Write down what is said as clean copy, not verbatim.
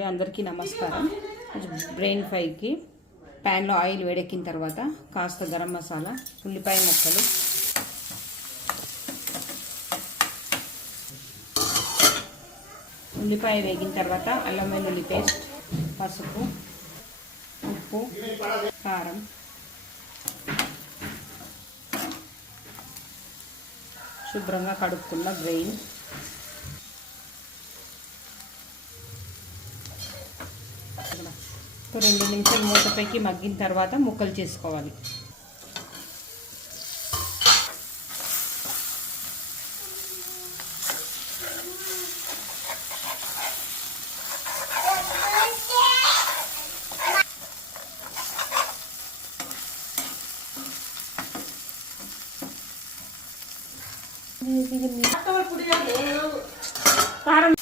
అందరికీ నమస్కారం. బ్రెయిన్ ఫ్రైకి ప్యాన్లో ఆయిల్ వేడెక్కిన తర్వాత కాస్త గరం మసాలా, ఉల్లిపాయ ముక్కలు, ఉల్లిపాయ వేగిన తర్వాత అల్లం వెల్లుల్లి పేస్ట్, పసుపు, ఉప్పు, కారం, శుభ్రంగా కడుక్కున్న బ్రెయిన్, ఒక 2 నిమిషాలు మూతపైకి మగ్గిన తర్వాత ముక్కలు చేసుకోవాలి. కారం